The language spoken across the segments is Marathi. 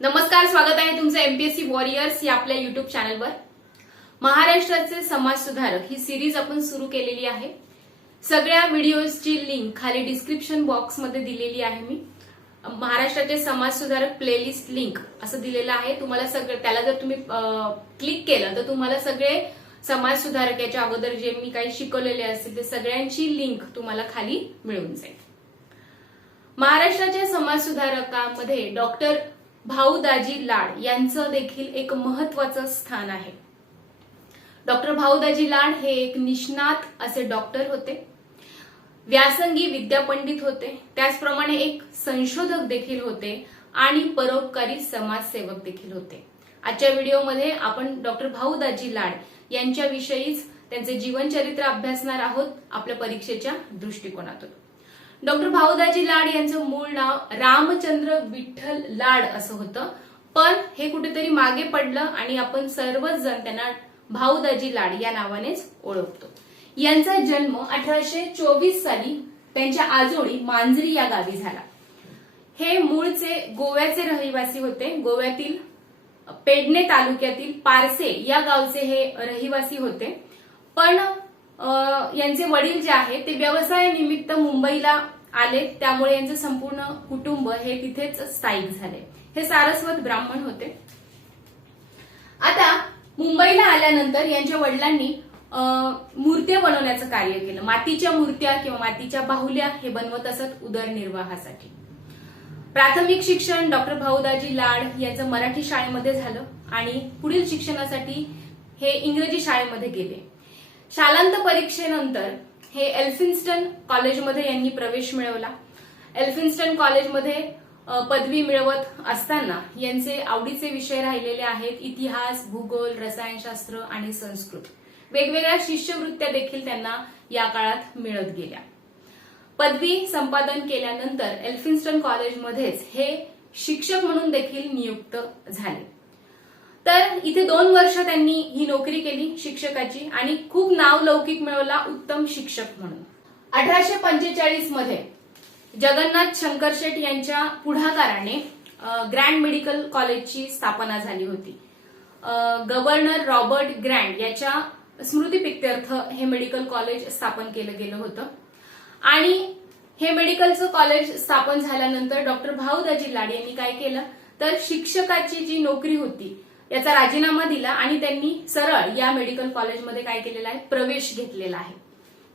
नमस्कार, स्वागत आहे तुमचं एमपीएससी वॉरियर्स या आपल्या युट्यूब चॅनलवर। महाराष्ट्राचे समाज सुधारक ही सिरीज आपण सुरू केलेली आहे। सगळ्या व्हिडिओजची लिंक खाली डिस्क्रिप्शन बॉक्समध्ये दिलेली आहे। मी महाराष्ट्राचे समाज सुधारक प्लेलिस्ट लिंक असं दिलेलं आहे। तुम्हाला सगळं त्याला जर तुम्ही क्लिक केलं तर तुम्हाला सगळे समाज सुधारक याच्या अगोदर जे मी काही शिकवलेले असतील ते सगळ्यांची लिंक तुम्हाला खाली मिळून जाईल। महाराष्ट्राच्या समाज सुधारकांमध्ये डॉक्टर भाऊदाजी लाड यांचं देखील एक महत्त्वाचं स्थान आहे। डॉक्टर भाऊदाजी लाड हे एक निष्णात असे डॉक्टर होते, व्यासंगी विद्यापंडित होते, त्याचप्रमाणे एक संशोधक देखील होते आणि परोपकारी समाजसेवक देखील होते। आजच्या व्हिडिओमध्ये आपण डॉक्टर भाऊदाजी लाड यांच्याविषयीच त्यांचे जीवनचरित्र अभ्यासणार आहोत आपल्या परीक्षेच्या दृष्टिकोनातून। डॉक्टर भाऊदाजी लाड यांचं मूळ नाव रामचंद्र विठ्ठल लाड असं होतं, पण हे कुठेतरी मागे पडलं आणि आपण सर्वच जण त्यांना भाऊदाजी लाड या नावानेच ओळखतो। यांचा जन्म 1824 साली त्यांच्या आजोळी मांजरी या गावी झाला। हे मूळचे गोव्याचे रहिवासी होते। गोव्यातील पेडणे तालुक्यातील पारसे या गावचे हे रहिवासी होते, पण यांचे वडील जे आहे ते व्यवसायानिमित्त मुंबईला आले, त्यामुळे यांचं संपूर्ण कुटुंब हे तिथेच स्थायिक झाले। हे सारस्वत ब्राह्मण होते। आता मुंबईला आल्यानंतर यांच्या वडिलांनी मूर्त्या बनवण्याचं कार्य केलं। मातीच्या मूर्त्या किंवा मातीच्या बाहुल्या हे बनवत असत उदरनिर्वाहासाठी। प्राथमिक शिक्षण डॉक्टर भाऊदाजी लाड यांचं मराठी शाळेमध्ये झालं आणि पुढील शिक्षणासाठी हे इंग्रजी शाळेमध्ये गेले। शालांत परीक्षेनंतर हे एल्फिन्स्टन कॉलेजमध्ये यांनी प्रवेश मिळवला। एल्फिन्स्टन कॉलेजमध्ये पदवी मिळवत असताना यांचे आवडीचे विषय राहिलेले आहेत इतिहास, भूगोल, रसायनशास्त्र आणि संस्कृत। वेगवेगळ्या शिष्यवृत्त्या देखील त्यांना या काळात मिळत गेल्या। पदवी संपादन केल्यानंतर एल्फिन्स्टन कॉलेजमध्येच हे शिक्षक म्हणून देखील नियुक्त झाले। तर इथे 2 वर्ष त्यांनी ही नोकरी केली शिक्षकाची आणि खूप नावलौकिक मिळवला उत्तम शिक्षक म्हणून। 1845 मध्ये जगन्नाथ शंकरशेठ यांच्या पुढाकाराने ग्रँड मेडिकल कॉलेजची स्थापना झाली होती। गव्हर्नर रॉबर्ट ग्रँड याच्या स्मृतिप्रित्यर्थ हे मेडिकल कॉलेज स्थापन केलं गेलं होतं आणि हे मेडिकलचं कॉलेज स्थापन झाल्यानंतर डॉक्टर भाऊदाजी लाड यांनी काय केलं तर शिक्षकाची जी नोकरी होती याचा राजीनामा दिला आणि त्यांनी सरळ या मेडिकल कॉलेजमध्ये काय केलेला आहे प्रवेश घेतलेला आहे।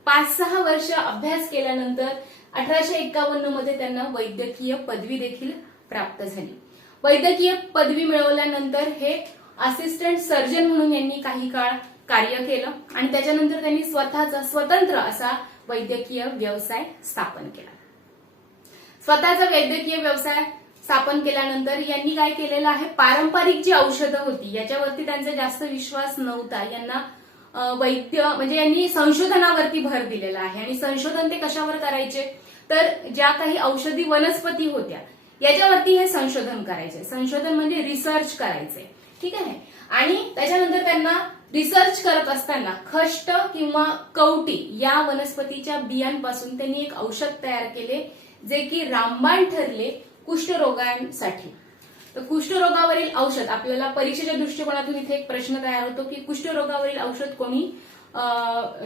5-6 वर्ष अभ्यास केल्यानंतर 1851 मध्ये त्यांना वैद्यकीय पदवी देखील प्राप्त झाली। वैद्यकीय पदवी मिळवल्यानंतर हे असिस्टंट सर्जन म्हणून यांनी काही काळ कार्य केलं आणि त्याच्यानंतर त्यांनी स्वतःचा स्वतंत्र असा वैद्यकीय व्यवसाय स्थापन केला। स्वतःचा वैद्यकीय व्यवसाय स्थापन केल्यानंतर यांनी काय केलेलं आहे पारंपरिक जी औषधं होती याच्यावरती त्यांचा जास्त विश्वास नव्हता। यांना वैद्य म्हणजे यांनी संशोधनावरती भर दिलेला आहे आणि संशोधन ते कशावर करायचे तर ज्या काही औषधी वनस्पती होत्या याच्यावरती हे संशोधन करायचे। संशोधन म्हणजे रिसर्च करायचे, ठीक आहे। आणि त्याच्यानंतर त्यांना रिसर्च करत असताना खष्ट किंवा कवटी या वनस्पतीच्या बियांपासून त्यांनी एक औषध तयार केले जे की रामबाण ठरले कुष्ठरोगांसाठी। तर कुष्ठरोगावरील औषध आपल्याला परीक्षेच्या दृष्टिकोनातून इथे एक प्रश्न तयार होतो की कुष्ठरोगावरील औषध कोणी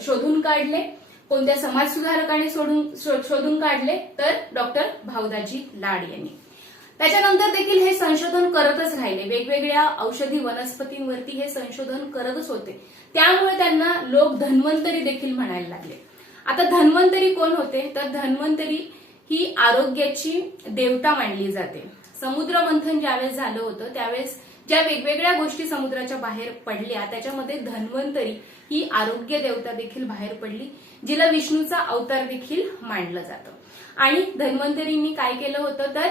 शोधून काढले, कोणत्या समाज सुधारकाने शोधून काढले तर डॉक्टर भाऊदाजी लाड यांनी। त्याच्यानंतर देखील हे संशोधन करतच राहिले, वेगवेगळ्या औषधी वनस्पतींवरती हे संशोधन करतच होते, त्यामुळे त्यांना लोक धन्वंतरी देखील म्हणायला लागले। आता धन्वंतरी कोण होते तर धन्वंतरी ही आरोग्याची देवता मानली जाते। समुद्र मंथन ज्यावेळेस झालं होतं त्यावेळेस ज्या वेगवेगळ्या गोष्टी समुद्राच्या बाहेर पडल्या त्याच्यामध्ये धन्वंतरी ही आरोग्य देवता देखील बाहेर पडली, जिला विष्णूचा अवतार देखील मानलं जातं। आणि धन्वंतरींनी काय केलं होतं तर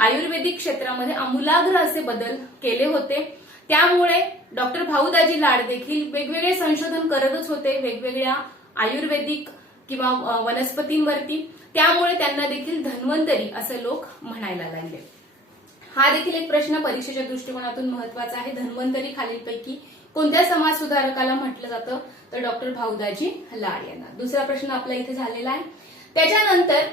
आयुर्वेदिक क्षेत्रामध्ये आमूलाग्र असे बदल केले होते, त्यामुळे डॉक्टर भाऊदाजी लाड देखील वेगवेगळे संशोधन करतच होते वेगवेगळ्या आयुर्वेदिक किंवा वनस्पतींवरती, त्यामुळे त्यांना देखील धन्वंतरी असे लोक म्हणायला लागले। हा देखील एक प्रश्न परीक्षेच्या दृष्टिकोनातून महत्वाचा आहे। धन्वंतरी खालीलपैकी कोणत्या समाज सुधारकाला म्हटलं जातं तर डॉक्टर भाऊदाजी लाड यांना। दुसरा प्रश्न आपला इथे झालेला आहे। त्याच्यानंतर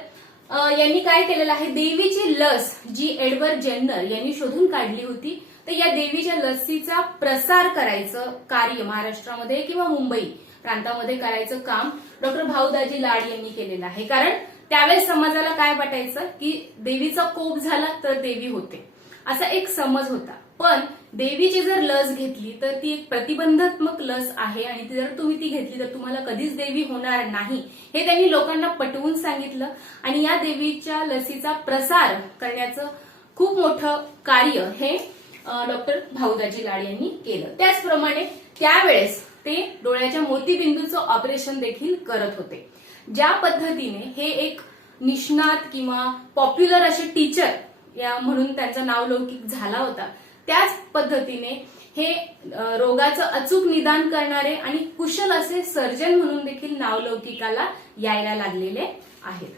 यांनी काय केलेलं आहे, देवीची लस जी एडवर्ड जेन्नर यांनी शोधून काढली होती, तर या देवीच्या लसीचा प्रसार करायचं कार्य महाराष्ट्रामध्ये किंवा मुंबई प्रांतामध्ये करायचं काम डॉक्टर भाऊदाजी लाड यांनी केलेलं आहे. कारण त्यावेळेस समाजाला काय वाटायचं की देवीचा कोप झाला तर देवी होते, असा एक समज होता. पण देवीची जर लस घेतली तर ती एक प्रतिबंधात्मक लस आहे आणि जर तुम्ही ती घेतली तर तुम्हाला कधीच देवी होणार नाही, हे त्यांनी लोकांना पटवून सांगितलं. आणि या देवीच्या लसीचा प्रसार करण्याचं खूप मोठं कार्य हे डॉक्टर भाऊदाजी लाड यांनी केलं. त्याचप्रमाणे त्यावेळेस ते डोळ्याच्या मोतीबिंदूचं ऑपरेशन देखील करत होते. ज्या पद्धतीने हे एक निष्णात किंवा पॉप्युलर असे टीचर या म्हणून त्यांचा नावलौकिक झाला होता, त्याच पद्धतीने हे रोगाचं अचूक निदान करणारे आणि कुशल असे सर्जन म्हणून देखील नावलौकिकाला यायला लागलेले आहेत.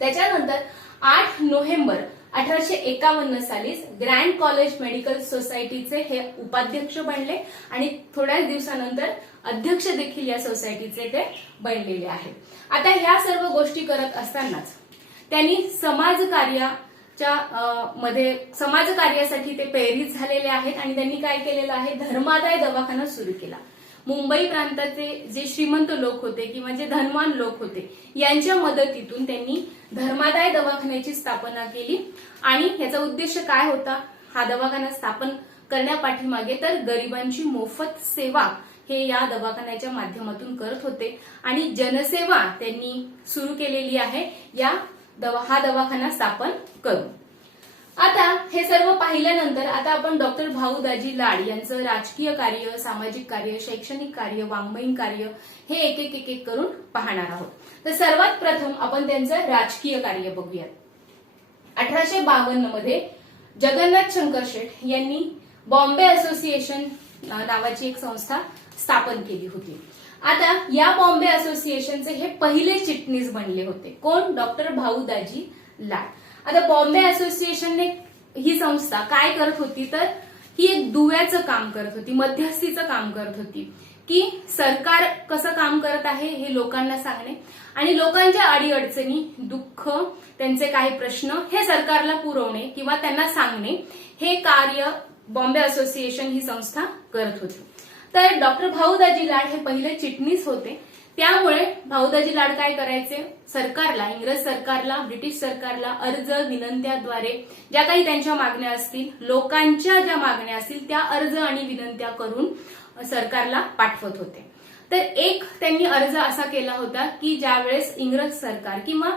त्याच्यानंतर 8 नोव्हेंबर 1851 सालीच ग्रँड कॉलेज मेडिकल सोसायटीचे हे उपाध्यक्ष बनले आणि थोड्याच दिवसानंतर अध्यक्ष देखील या सोसायटीचे ते बनलेले आहेत. आता ह्या सर्व गोष्टी करत असतानाच त्यांनी समाजकार्यासाठी ते प्रेरित झालेले आहेत आणि त्यांनी काय केलेलं आहे, धर्मादाय दवाखाना सुरू केला. मुंबई प्रांताचे जे श्रीमंत लोक होते किंवा जे धनवान लोक होते यांच्या मदतीतून त्यांनी धर्मादाय दवाखान्याची स्थापना केली. आणि याचा उद्देश काय होता, हा दवाखाना स्थापन करण्यापाठीमागे तर गरिबांची मोफत सेवा हे या दवाखान्याच्या माध्यमातून करत होते आणि जनसेवा त्यांनी सुरू केलेली आहे हा दवाखाना स्थापन करून. आता हे सर्व पाहिल्यानंतर आता आपण डॉक्टर भाऊदाजी लाड यांचं राजकीय कार्य, सामाजिक कार्य, शैक्षणिक कार्य, वाङ्मयीन कार्य हे एक एक करून पाहणार आहोत. तर सर्वात प्रथम आपण त्यांचं राजकीय कार्य बघूयात. 1852 मध्ये जगन्नाथ शंकर शेठ यांनी बॉम्बे असोसिएशन नावाची एक संस्था स्थापन केली होती. आता या बॉम्बे असोसिएशनचे हे पहिले चिटणीस बनले होते. कोण? डॉक्टर भाऊदाजी लाड. आता बॉम्बे असोसिएशनने ही संस्था काय करत होती, तर ही एक दुव्याचं काम करत होती, मध्यस्थीचं काम करत होती की सरकार कसं काम करत आहे हे लोकांना सांगणे आणि लोकांच्या अडीअडचणी, दुःख, त्यांचे काही प्रश्न हे सरकारला पुरवणे किंवा त्यांना सांगणे हे कार्य बॉम्बे असोसिएशन ही संस्था करत होती. तर डॉक्टर भाऊदाजी लाड हे पहिले चिटणीस होते. त्यामुळे भाऊदाजी लाड काय करायचे, सरकारला, इंग्रज सरकारला, ब्रिटिश सरकारला अर्ज विनंत्याद्वारे ज्या काही त्यांच्या मागण्या असतील, लोकांच्या ज्या मागण्या असतील त्या अर्ज आणि विनंत्या करून सरकारला पाठवत होते. तर एक त्यांनी अर्ज असा केला होता की ज्यावेळेस इंग्रज सरकार किंवा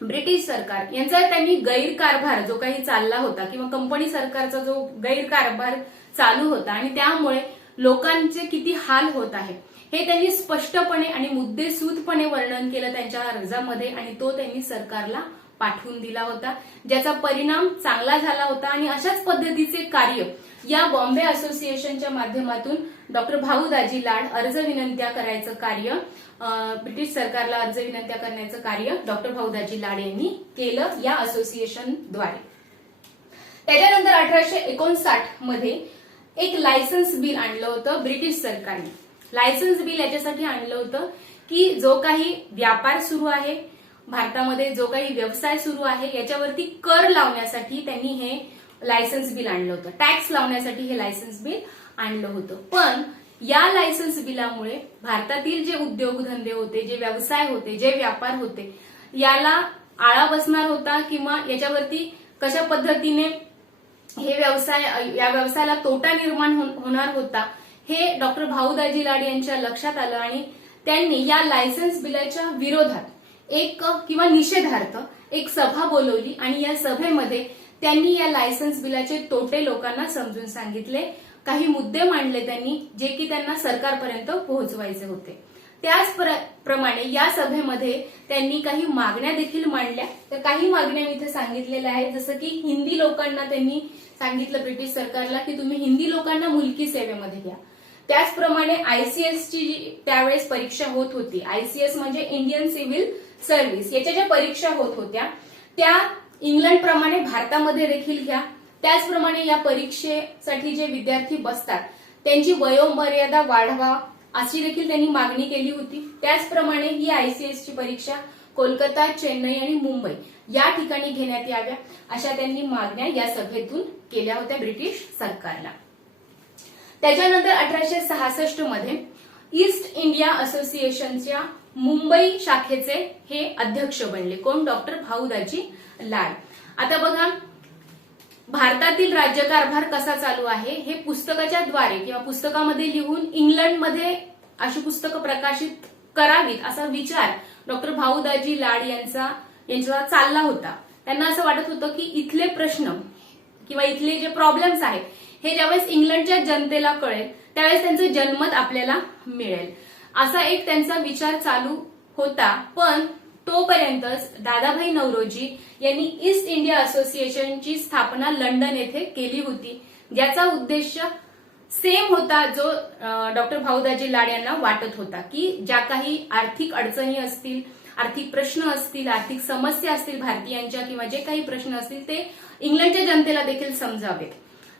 ब्रिटिश सरकार यांचा त्यांनी गैरकारभार जो काही चालला होता किंवा कंपनी सरकारचा जो गैरकारभार चालू होता आणि त्यामुळे लोकांचे किती हाल होत आहे हे त्यांनी स्पष्टपणे आणि मुद्देसूदपणे वर्णन केलं त्यांच्या अर्जामध्ये आणि तो त्यांनी सरकारला पाठवून दिला होता, ज्याचा परिणाम चांगला झाला होता. आणि अशाच पद्धतीचे कार्य या बॉम्बे असोसिएशनच्या माध्यमातून डॉक्टर भाऊदाजी लाड अर्ज विनंत्या करायचं कार्य, ब्रिटिश सरकारला अर्ज विनंत्या करण्याचं कार्य डॉक्टर भाऊदाजी लाड यांनी केलं या असोसिएशनद्वारे. त्याच्यानंतर 1859 मध्ये एक लायसन्स बिल आणलं होतं ब्रिटिश सरकारने. लायसन्स बिल याच्यासाठी आणलं होतं की जो काही व्यापार सुरू आहे भारतामध्ये, जो काही व्यवसाय सुरू आहे याच्यावरती कर लावण्यासाठी त्यांनी हे लायसन्स बिल आणलं होतं. टॅक्स लावण्यासाठी हे लायसन्स बिल आणलं होतं. पण या लायसन्स बिलामुळे भारतातील जे उद्योगधंदे होते, जे व्यवसाय होते, जे व्यापार होते याला आळा बसणार होता किंवा याच्यावरती कशा पद्धतीने या व्यवसायाला तोटा निर्माण होणार होता हे डॉक्टर भाऊदाजी लाड यांच्या लक्षात आलं आणि त्यांनी या लायसन्स बिलाच्या विरोधात किंवा निषेधार्थ एक सभा बोलवली आणि या सभेमध्ये त्यांनी या लायसन्स बिलाचे तोटे लोकांना समजून सांगितले, काही मुद्दे मांडले त्यांनी जे की त्यांना सरकारपर्यंत पोहोचवायचे होते. त्याचप्रमाणे या सभेमध्ये त्यांनी काही मागण्या देखील मांडल्या. तर काही मागण्या मी इथे सांगितलेल्या आहेत, जसं की हिंदी लोकांना त्यांनी सांगितलं ब्रिटिश सरकारला की तुम्ही हिंदी लोकांना मुलकी सेवेमध्ये घ्या. त्याचप्रमाणे आयसीएसची त्यावेळेस परीक्षा होत होती. आयसीएस म्हणजे इंडियन सिव्हिल सर्व्हिस, याच्या ज्या परीक्षा होत होत्या त्या इंग्लंडप्रमाणे भारतामध्ये देखील घ्या. त्याचप्रमाणे या परीक्षेसाठी जे विद्यार्थी बसतात त्यांची वयोमर्यादा वाढवा अशी देखील त्यांनी मागणी केली होती. त्याचप्रमाणे ही आयसीएसची परीक्षा कोलकाता, चेन्नई आणि मुंबई या ठिकाणी घेण्यात याव्या, अशा त्यांनी मागण्या या सभेतून केल्या होत्या ब्रिटिश सरकारला. त्याच्यानंतर 1866 मध्ये ईस्ट इंडिया असोसिएशनच्या मुंबई शाखेचे हे अध्यक्ष बनले. कोण? डॉक्टर भाऊदाजी लाड. आता बघा, भारतातील राज्यकारभार कसा चालू आहे हे पुस्तकाच्या द्वारे किंवा पुस्तकामध्ये लिहून इंग्लंडमध्ये अशी पुस्तकं प्रकाशित करावीत असा विचार डॉक्टर भाऊदाजी लाड यांचा चालला होता. त्यांना असं वाटत होतं की इथले प्रश्न किंवा इथले जे प्रॉब्लेम्स आहेत हे ज्यावेळेस इंग्लंडच्या जनतेला कळेल त्यावेळेस त्यांचं जनमत आपल्याला मिळेल, असा एक त्यांचा विचार चालू होता. पण तोपर्यंतच दादाभाई नौरोजी यांनी ईस्ट इंडिया असोसिएशनची स्थापना लंडन येथे केली होती, ज्याचा उद्देश सेम होता जो डॉक्टर भाऊदाजी लाड यांना वाटत होता की ज्या काही आर्थिक अडचणी असतील, आर्थिक प्रश्न असतील, आर्थिक समस्या असतील भारतीयांच्या किंवा जे काही प्रश्न असतील ते इंग्लंडच्या जनतेला देखील समजावेत.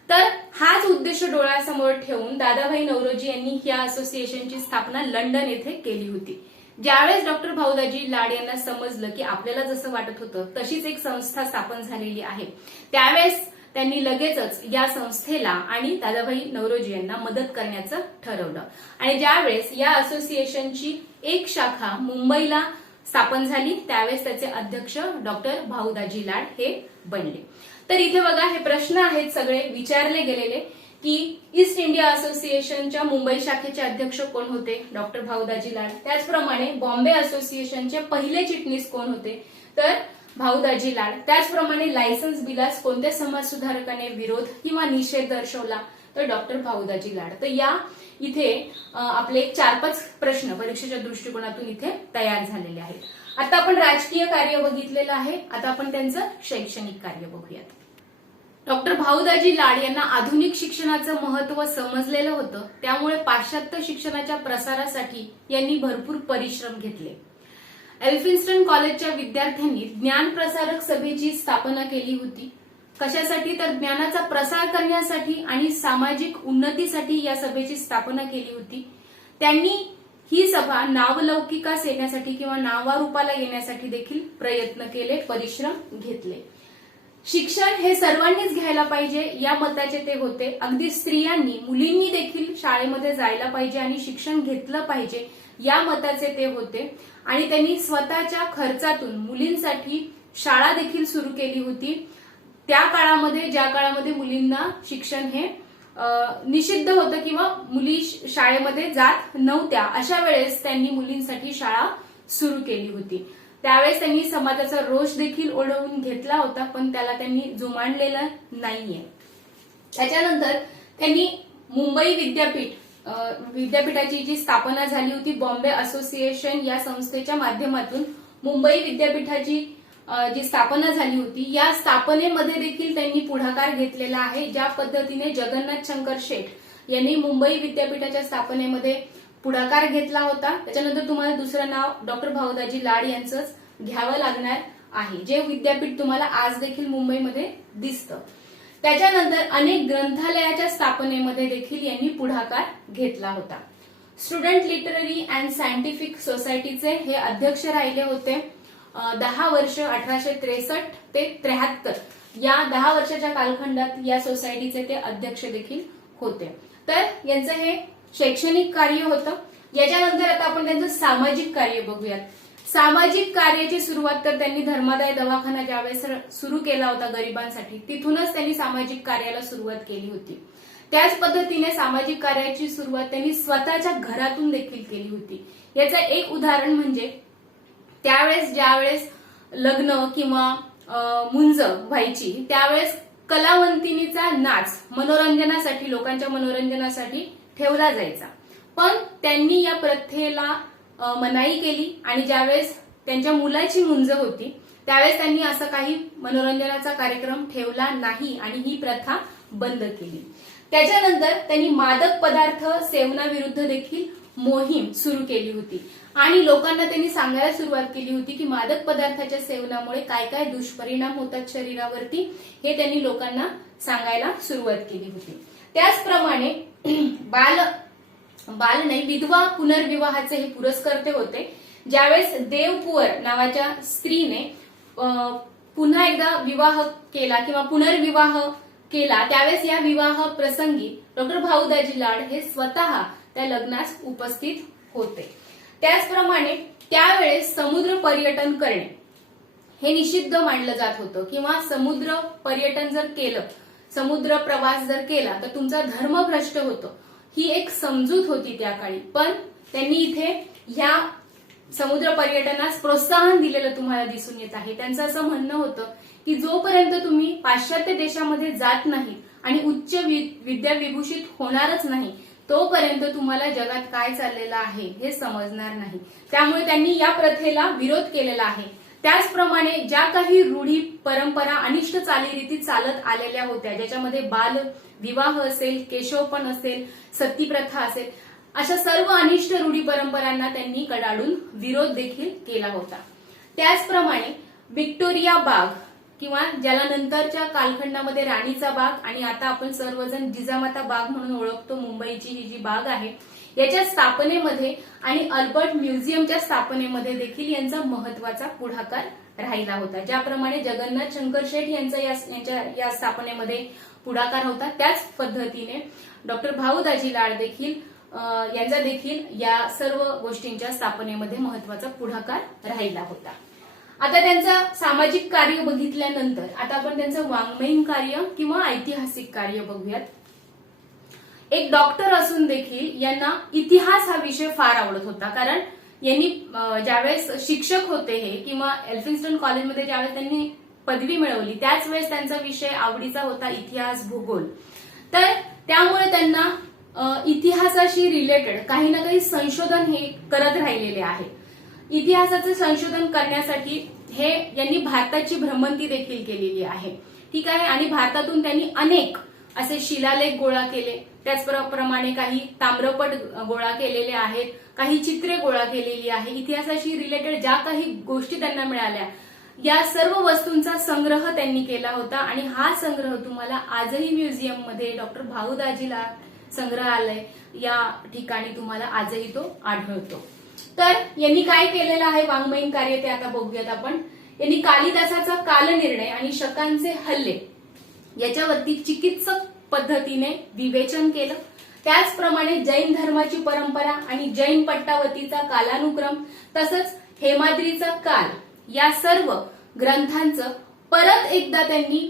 तर हाच उद्देश डोळ्यासमोर ठेवून दादाभाई नौरोजी यांनी या असोसिएशनची स्थापना लंडन येथे केली होती. ज्यावेळेस डॉक्टर भाऊदाजी लाड यांना समजलं की आपल्याला जसं वाटत होतं तशीच एक संस्था स्थापन झालेली आहे, त्यावेळेस त्यांनी लगेचच या संस्थेला आणि दादाभाई नौरोजी यांना मदत करण्याचं ठरवलं. आणि ज्यावेळेस या असोसिएशनची एक शाखा मुंबईला स्थापन झाली त्यावेळेस त्याचे अध्यक्ष डॉक्टर भाऊदाजी लाड हे बनले. तर इथे बघा, हे प्रश्न आहेत सगळे विचारले गेलेले की ईस्ट इंडिया असोसिएशनच्या मुंबई शाखेचे अध्यक्ष कोण होते? डॉक्टर भाऊदाजी लाड. त्याचप्रमाणे बॉम्बे असोसिएशनचे पहिले चिटणीस कोण होते? तर भाऊदाजी लाड. त्याचप्रमाणे लायसन्स बिलास कोणत्या समाज सुधारकाने विरोध किंवा निषेध दर्शवला? तर डॉक्टर भाऊदाजी लाड. तर या इथे आपले 4-5 प्रश्न परीक्षेच्या दृष्टिकोनातून इथे तयार झालेले आहेत. आता आपण राजकीय कार्य बघितलेलं आहे, आता आपण त्यांचं शैक्षणिक कार्य बघूयात. डॉक्टर भाऊदाजी लाड यांना आधुनिक शिक्षणाचं महत्व समजलेलं होतं, त्यामुळे पाश्चात्य शिक्षणाच्या प्रसारासाठी यांनी भरपूर परिश्रम घेतले. एल्फिन्स्टन कॉलेजच्या विद्यार्थ्यांनी ज्ञान प्रसारक सभेची स्थापना केली होती. कशासाठी? तर ज्ञानाचा प्रसार करण्यासाठी आणि सामाजिक उन्नतीसाठी या सभेची स्थापना केली होती. त्यांनी ही सभा नावलौकिकास येण्यासाठी किंवा नावारूपाला येण्यासाठी देखील प्रयत्न केले, परिश्रम घेतले. शिक्षण हे सर्वांनीच घ्यायला पाहिजे या मताचे ते होते. अगदी स्त्रियांनी, मुलींनी देखील शाळेमध्ये जायला पाहिजे आणि शिक्षण घेतलं पाहिजे या मताचे ते होते. आणि त्यांनी स्वतःच्या खर्चातून मुलींसाठी शाळा देखील सुरू केली होती. त्या काळामध्ये, ज्या काळामध्ये मुलींना शिक्षण हे निषिद्ध होतं किंवा मुली शाळेमध्ये जात नव्हत्या, अशा वेळेस त्यांनी मुलींसाठी शाळा सुरू केली होती. त्यावेळेस त्यांनी समाजाचा रोष देखील ओढवून घेतला होता, पण त्याला त्यांनी जुमानलेलं नाहीये. त्याच्यानंतर त्यांनी मुंबई विद्यापीठाची जी स्थापना झाली होती, बॉम्बे असोसिएशन या संस्थेच्या माध्यमातून मुंबई विद्यापीठाची जी स्थापना झाली होती, या स्थापनेमध्ये देखील त्यांनी पुढाकार घेतलेला आहे. ज्या पद्धतीने जगन्नाथ शंकर शेठ यांनी मुंबई विद्यापीठाच्या स्थापनेमध्ये पुढाकार घेतला होता, त्याच्यानंतर तुम्हाला दुसरं नाव डॉक्टर भाऊदाजी लाड यांचंच घ्यावं लागणार आहे, जे विद्यापीठ तुम्हाला आज देखील मुंबईमध्ये दिसतं. त्याच्यानंतर अनेक ग्रंथालयाच्या स्थापनेमध्ये देखील यांनी पुढाकार घेतला होता. स्टुडंट लिटररी अँड सायंटिफिक सोसायटीचे हे अध्यक्ष राहिले होते 10 वर्ष, 1863 ते 73 या 10 वर्षाच्या कालखंडात या सोसायटीचे ते अध्यक्ष देखील होते. तर यांचं हे शैक्षणिक कार्य होतं. याच्यानंतर आता आपण त्यांचं सामाजिक कार्य बघूयात. सामाजिक कार्याची सुरुवात तर त्यांनी धर्मादाय दवाखाना ज्यावेळेस सुरू केला होता गरिबांसाठी, तिथूनच त्यांनी सामाजिक कार्याला सुरुवात केली होती. त्याच पद्धतीने सामाजिक कार्याची सुरुवात त्यांनी स्वतःच्या घरातून देखील केली होती. याचं एक उदाहरण म्हणजे त्यावेळेस ज्यावेळेस लग्न किंवा मुंज व्हायची त्यावेळेस कलावंतिनीचा नाच मनोरंजनासाठी, लोकांच्या मनोरंजनासाठी ठेवला जायचा, पण त्यांनी या प्रथेला मनाई केली आणि ज्यावेळेस त्यांच्या मुलाची मुंज होती त्यावेळेस त्यांनी असं काही मनोरंजनाचा कार्यक्रम ठेवला नाही आणि ही प्रथा बंद केली. त्याच्यानंतर त्यांनी मादक पदार्थ सेवनाविरुद्ध देखील मोहीम सुरू केली होती आणि लोकांना त्यांनी सांगायला सुरुवात केली होती की मादक पदार्थाच्या सेवनामुळे काय काय दुष्परिणाम होतात शरीरावरती, हे त्यांनी लोकांना सांगायला सुरुवात केली होती. त्याचप्रमाणे विधवा पुनर्विवाहाचे हे पुरस्कर्ते होते. ज्यावेळेस देव कुंवर नावाच्या स्त्रीने पुन्हा एकदा विवाह केला किंवा पुनर्विवाह केला, त्यावेळेस या विवाह प्रसंगी डॉक्टर भाऊ दाजी लाड हे स्वतः त्या लग्नास उपस्थित होते. त्याचप्रमाणे त्यावेळेस समुद्र पर्यटन करणे हे निषिद्ध मानलं जात होतं किंवा समुद्र पर्यटन जर केलं, समुद्र प्रवास जर केला तर तुमचा धर्म भ्रष्ट होतो, ही एक समजूत होती त्या काळी. पण त्यांनी इथे ह्या समुद्र पर्यटनास प्रोत्साहन दिलेलं तुम्हाला दिसून येत आहे. त्यांचं असं म्हणणं होतं की जोपर्यंत तुम्ही पाश्चात्य देशामध्ये जात नाही आणि उच्च विद्याविभूषित होणारच नाही, तोपर्यंत तुम्हाला जगात काय चाललेलं आहे हे समजणार नाही. त्यामुळे त्यांनी या प्रथेला विरोध केलेला आहे. त्याचप्रमाणे ज्या काही रूढी परंपरा अनिष्ट चालीरीती चालत आलेल्या होत्या, ज्याच्यामध्ये बाल विवाह असेल, केशवपण असेल, सती प्रथा असेल, अशा सर्व अनिष्ट रूढी परंपरांना त्यांनी कडाडून विरोध देखील केला होता. त्याचप्रमाणे व्हिक्टोरिया बाग किंवा ज्याला नंतरच्या कालखंडामध्ये राणीचा बाग आणि आता आपण सर्वजण जिजामाता बाग म्हणून ओळखतो, मुंबईची ही जी बाग आहे, याच्या स्थापनेमध्ये आणि अल्बर्ट म्युझियमच्या स्थापनेमध्ये देखील यांचा महत्वाचा पुढाकार राहिला होता. ज्याप्रमाणे जगन्नाथ शंकर शेठ यांचा या स्थापनेमध्ये पुढाकार होता, त्याच पद्धतीने डॉक्टर भाऊ दाजी लाड देखील यांचा देखील या सर्व गोष्टींच्या स्थापनेमध्ये महत्वाचा पुढाकार राहिला होता. आता त्यांचं सामाजिक कार्य बघितल्यानंतर आता आपण त्यांचं वाङ्मयीन कार्य किंवा ऐतिहासिक कार्य बघूयात. एक डॉक्टर असून देखील यांना इतिहास हा विषय फार आवडत होता, कारण यांनी ज्यावेळेस शिक्षक होते हे किंवा एल्फिन्स्टन कॉलेजमध्ये ज्यावेळेस त्यांनी पदवी मिळवली, त्याच वेळेस त्यांचा विषय आवडीचा होता इतिहास, भूगोल. तर त्यामुळे त्यांना इतिहासाशी रिलेटेड काही ना काही संशोधन हे करत राहिलेले आहे. इतिहासाचे संशोधन करण्यासाठी हे यांनी भारताची भ्रमंती देखील केलेली आहे, ठीक आहे. आणि भारतातून त्यांनी अनेक असे शिलालेख गोळा केले, त्याचप्रमाणे काही ताम्रपट गोळा केलेले आहेत, काही चित्रे गोळा केलेली आहे. इतिहासाशी रिलेटेड ज्या काही गोष्टी त्यांना मिळाल्या, या सर्व वस्तूंचा संग्रह त्यांनी केला होता आणि हा संग्रह तुम्हाला आजही म्युझियममध्ये डॉक्टर भाऊ दाजी लाड संग्रहालय या ठिकाणी तुम्हाला आजही तो आढळतो. तर यांनी काय केलेलं आहे वाङ्मयीन कार्य ते आता बघूयात आपण. यांनी कालिदासाचा कालनिर्णय आणि शकांचे हल्ले याच्यावरती चिकित्सक पद्धतीने विवेचन केलं. त्याचप्रमाणे जैन धर्माची परंपरा आणि जैन पट्टावतीचा कालानुक्रम तसंच हेमाद्रीचा काल या सर्व ग्रंथांचं परत एकदा त्यांनी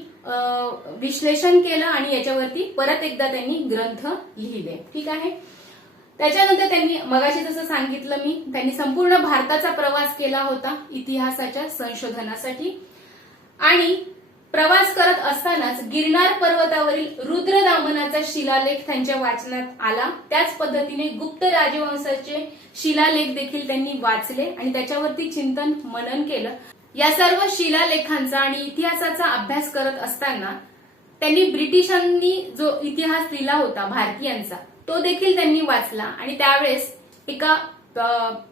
विश्लेषण केलं आणि याच्यावरती परत एकदा त्यांनी ग्रंथ लिहिले, ठीक आहे. त्याच्यानंतर त्यांनी मगाशी जसं सांगितलं मी, त्यांनी संपूर्ण भारताचा प्रवास केला होता इतिहासाच्या संशोधनासाठी. आणि प्रवास करत असतानाच गिरनार पर्वतावरील रुद्रदामनाचा शिलालेख त्यांच्या वाचनात आला. त्याच पद्धतीने गुप्त राजवंशाचे शिलालेख देखील त्यांनी वाचले आणि त्याच्यावरती चिंतन मनन केलं. या सर्व शिलालेखांचा आणि इतिहासाचा अभ्यास करत असताना त्यांनी ब्रिटिशांनी जो इतिहास लिहिला होता भारतीयांचा, तो देखील त्यांनी वाचला. आणि त्यावेळेस एका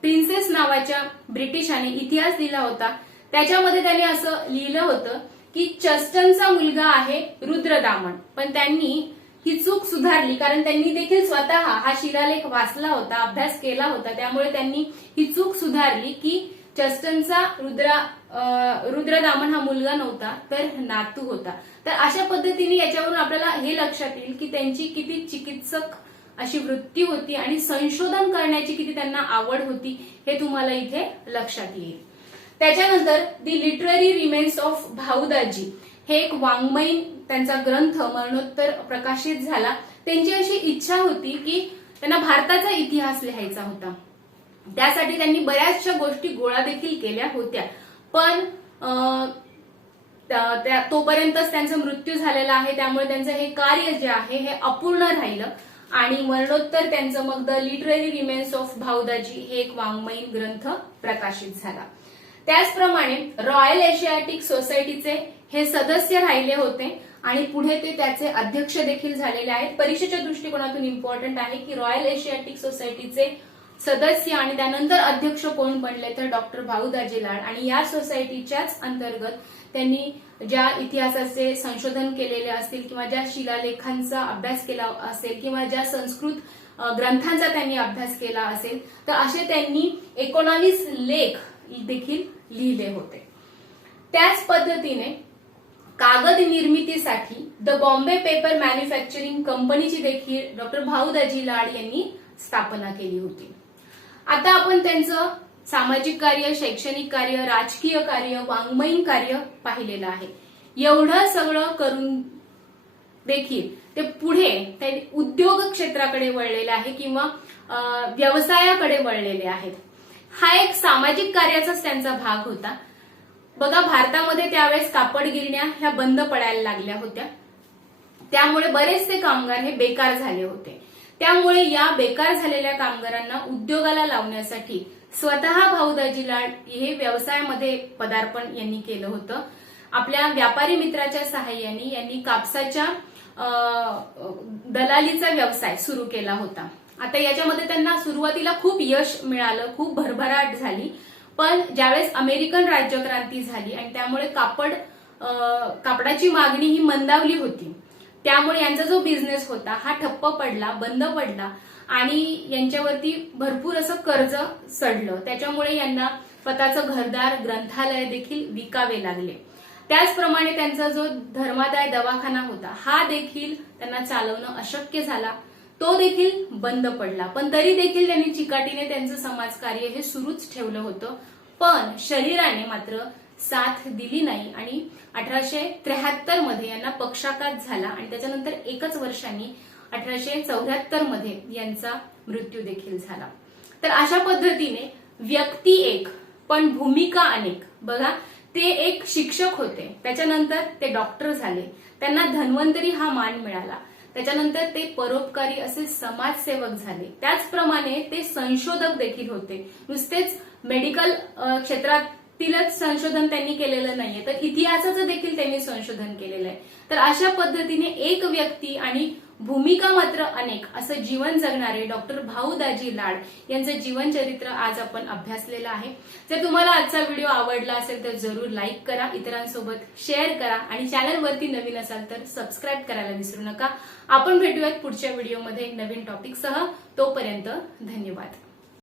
प्रिन्सेस नावाच्या ब्रिटिशाने इतिहास दिला होता, त्याच्यामध्ये त्यांनी असं लिहिलं होतं की चस्टनचा मुलगा आहे रुद्रदामन. पण त्यांनी ही चूक सुधारली, कारण त्यांनी देखील स्वतः हा शिलालेख वाचला होता, अभ्यास केला होता. त्यामुळे त्यांनी ही चूक सुधारली की चस्टनचा रुद्रदामन हा मुलगा नव्हता तर नातू होता. तर अशा पद्धतीने याच्यावरून आपल्याला हे लक्षात येईल की त्यांची किती चिकित्सक अशी वृत्ती होती आणि संशोधन करण्याची किती त्यांना आवड होती, हे तुम्हाला इथे लक्षात येईल. त्याच्यानंतर दी literary remains of Bhau Daji हे एक वाङ्मयीन त्यांचा ग्रंथ मरणोत्तर प्रकाशित झाला. त्यांची अशी इच्छा होती की त्यांना भारताचा इतिहास लिहायचा होता. त्यासाठी त्यांनी बऱ्याचशा गोष्टी गोळा देखील केल्या होत्या, पण तोपर्यंतच त्यांचा मृत्यू झालेला आहे. त्यामुळे त्यांचं हे कार्य जे आहे हे अपूर्ण राहिलं आणि मरणोत्तर त्यांचं मग the literary remains of Bhau Daji हे एक वाङ्मयीन ग्रंथ प्रकाशित झाला. त्याचप्रमाणे रॉयल एशियाटिक सोसायटीचे हे सदस्य राहिले होते आणि पुढे ते त्याचे अध्यक्ष देखील झालेले आहेत. परीक्षेच्या दृष्टिकोनातून इम्पॉर्टंट आहे की रॉयल एशियाटिक सोसायटीचे सदस्य आणि त्यानंतर अध्यक्ष कोण बनले तर डॉक्टर भाऊ दाजी लाड. आणि या सोसायटीच्याच अंतर्गत त्यांनी ज्या इतिहासाचे संशोधन केलेले असतील किंवा ज्या शिलालेखांचा अभ्यास केला असेल किंवा ज्या संस्कृत ग्रंथांचा त्यांनी अभ्यास केला असेल, तर असे त्यांनी 19 लेख देखील लिहिले होते. त्याच पद्धतीने कागद निर्मितीसाठी द बॉम्बे पेपर मॅन्युफॅक्चरिंग कंपनीची देखील डॉक्टर भाऊ दाजी लाड यांनी स्थापना केली होती. आता आपण त्यांचं सामाजिक कार्य, शैक्षणिक कार्य, राजकीय कार्य, वाङ्मयीन कार्य पाहिलेलं आहे. एवढं सगळं करून देखील ते पुढे ते उद्योग क्षेत्राकडे वळलेले आहे किंवा व्यवसायाकडे वळलेले आहेत. हा एक सामाजिक कार्याचाच त्यांचा भाग होता. बघा, भारतामध्ये त्यावेळेस कापड गिरण्या ह्या बंद पडायला लागल्या होत्या. त्यामुळे बरेचसे कामगार हे बेकार झाले होते. त्यामुळे या बेकार झालेल्या कामगारांना उद्योगाला लावण्यासाठी स्वतः भाऊ दाजी लाड हे व्यवसायामध्ये पदार्पण यांनी केलं होतं. आपल्या व्यापारी मित्राच्या सहाय्याने यांनी कापसाच्या दलालीचा व्यवसाय सुरू केला होता. आता याच्यामध्ये त्यांना सुरुवातीला खूप यश मिळालं, खूप भरभराट झाली. पण ज्यावेळेस अमेरिकन राज्यक्रांती झाली आणि त्यामुळे कापडाची मागणी ही मंदावली होती, त्यामुळे यांचा जो बिझनेस होता हा ठप्प पडला, बंद पडला आणि यांच्यावरती भरपूर असं कर्ज चढलं. त्याच्यामुळे यांना स्वतःचं घरदार, ग्रंथालय देखील विकावे लागले. त्याचप्रमाणे त्यांचा जो धर्मादाय दवाखाना होता हा देखील त्यांना चालवणं अशक्य झाला, तो देखील बंद पडला. पण तरी देखील त्यांनी चिकाटीने त्यांचं समाजकार्य हे सुरूच ठेवलं होतं. पण शरीराने मात्र साथ दिली नाही आणि 1873 मध्ये यांना पक्षाघात झाला आणि त्याच्यानंतर एकच वर्षांनी 1874 मध्ये यांचा मृत्यू देखील झाला. तर अशा पद्धतीने व्यक्ती एक पण भूमिका अनेक. बघा, ते एक शिक्षक होते, त्याच्यानंतर ते डॉक्टर झाले, त्यांना धन्वंतरी हा मान मिळाला, त्याच्यानंतर ते परोपकारी असे समाजसेवक झाले. त्याचप्रमाणे ते संशोधक देखील होते. नुसतेच मेडिकल क्षेत्रातीलच संशोधन त्यांनी केलेलं नाहीये, तर इतिहासाचं देखील त्यांनी संशोधन केलेलं आहे. तर अशा पद्धतीने एक व्यक्ती आणि भूमिका मात्र अनेक असं जीवन जगणारे डॉक्टर भाऊ दाजी लाड यांचं जीवनचरित्र आज आपण अभ्यासलेलं आहे. जर तुम्हाला आजचा व्हिडिओ आवडला असेल तर जरूर लाईक करा, इतरांसोबत शेअर करा आणि चॅनलवरती नवीन असाल तर सबस्क्राईब करायला विसरू नका. आपण भेटूयात पुढच्या व्हिडिओमध्ये नवीन टॉपिकसह. तोपर्यंत धन्यवाद.